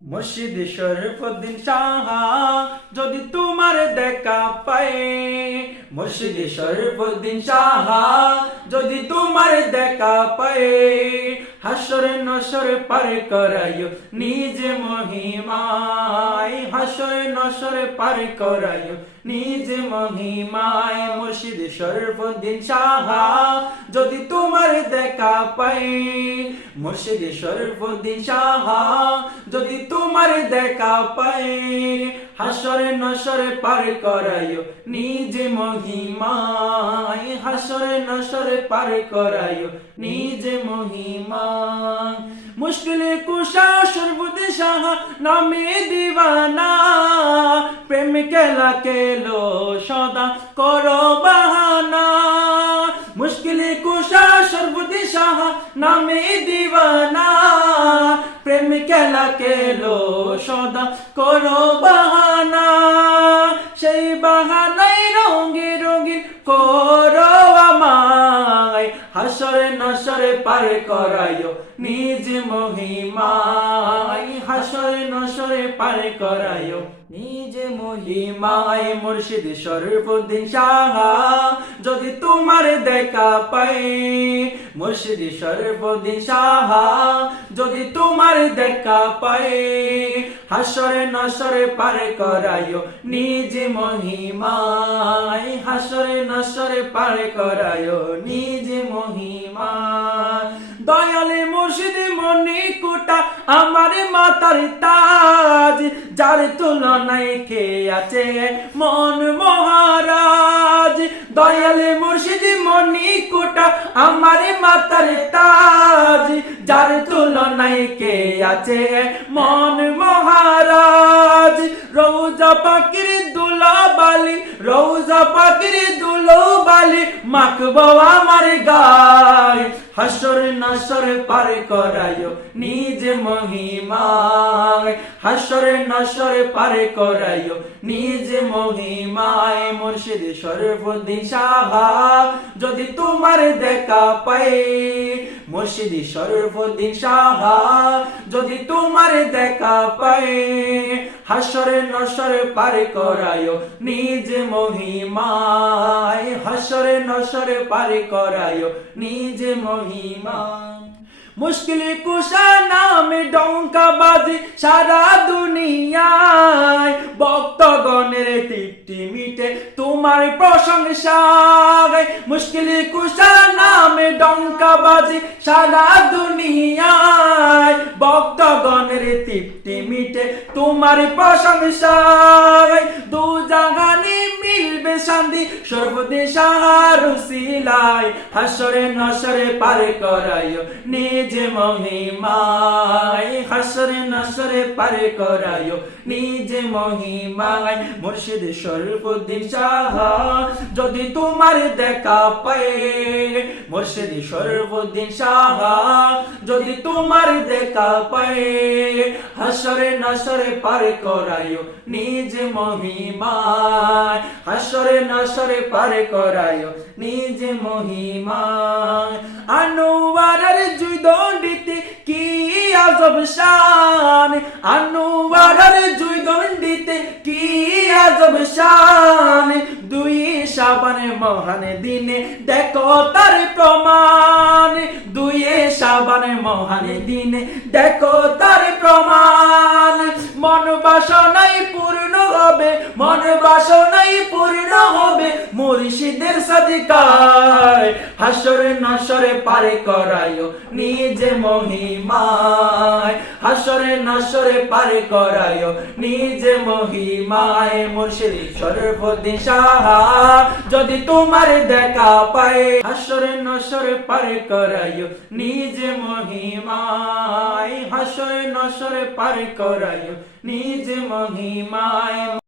মুর্শিদ শরফুদ্দীন সাহা যদি তোমার দেখা পাই, মুর্শিদ শরফুদ্দীন সাহা যদি তোমার দেখা পাই, হাসর নসর পার করাইও নিজ মহিমায়, হাসর নসর পার করাইও নিজ মহিমায়। মুর্শিদ শরফুদ্দীন সাহা যদি তোমার দেখা পাই, মুর্শিদ শরফুদ্দীন সাহা যদি তোমার দেখা পাই, হাসর নসর পার করাইও নিজ মহিমায়, হাসর নসর পার করাইও নিজ মহিমায়। মুশকিলে কুশা শরফুদ্দীন সাহা নামে দিওয়ানা, প্রেম খেলা খেলো সদা করো বাহানা। মুশকিলে কুশা শরফুদ্দীন সাহা নামে দিওয়ানা, প্রেম খেলা খেলো সদা করো বাহানা। সেই বাহানাই রঙে রঙিন করো আমায়, হাসরে নসরে পার করাইও নিজ মহিমায়, হাসরে নসরে পার করাইও নিজ মহিমায়। মুর্শিদ শরফুদ্দীন সাহা যদি তোমার দেখা পাই, মুর্শিদ শরফুদ্দীন সাহা যদি তোমার দেখা পাই, হাসরে নসরে পার করাইও নিজ মহিমায়, হাসরে নসরে পার করাইও নিজ মহিমায়। দয়ালে মুর্শিদ মণিকোটা আমার মাতার তাজ, যার তুলনায় কে আছে মন মহারাজ। দয়ালে মুর্শিদ মণিকোটা আমার মাতার তাজ, যার তুলনায় কে আছে মন মহারাজ। রওজা পাখির দুলা বালি, রওজা পাখির দুলো বালি মাখবো আমার গায়, হাসর নসর পার করাইও নিজ মহিমায়, হাসর নসর পার করাইও নিজ মহিমায়। মুর্শিদ শরফুদ্দীন সাহা যদি তোমার দেখা পাই, মুর্শিদ শরফুদ্দীন সাহা যদি তোমার দেখা পাই, হাসর নসর পার করাইও নিজ মহিমায়, হাসর নসর পার করাইও নিজ মহিমায়। মুশকিলে কুশা নামে ডঙ্কা বাজে সারা দুনিয়ায়, ভক্তগণের তৃপ্তি মিটে তোমার প্রশংসায়। মুশকিলে কুশা নামে ডঙ্কা বাজে সারা দুনিয়ায়, ভক্তগণের তৃপ্তি মিটে তোমার প্রশংসায়। দু জাহানে মিলবে শান্তি শরফুদ্দীন সাহার উসিলায়, হাসরে নসরে পার করাইও নিজ মহিমায়, হাসরে নসরে পার করাইও নিজ মহিমায়। মুর্শিদ শরফুদ্দীন সাহা যদি তোমার দেখা পাই, মুর্শিদ শরফুদ্দীন সাহা যদি তোমার দেখা পাই, হাসরে নসরে পার করাইও নিজ মহিমায়, হাসরে নসরে পার করাইও নিজ মহিমায়। আনোয়ারের জুদণ্ডিতে কি আজব শান, আনোয়ারের জুদণ্ডিতে কি আজব শান। দুই শাবান মহান দিনে দেখো তার প্রমাণ, দুই শাবান মহান দিনে দেখো তার প্রমাণ। মন বাসনাই পূর্ণ হবে, মন বাসনাই পূর্ণ হবে মুর্শিদের সাদিকায়, হাসরে নসরে পার করাইও নিজ মহিমায়, হাসরে নসরে পার করাইও নিজ মহিমায়। মুর্শিদ শরফুদ্দীন সাহা যদি তোমার দেখা পাই, হাসরে নসরে পার করাইও নিজ মহিমায়, হাসরে নসরে পার করাইও নিজ মহিমায়।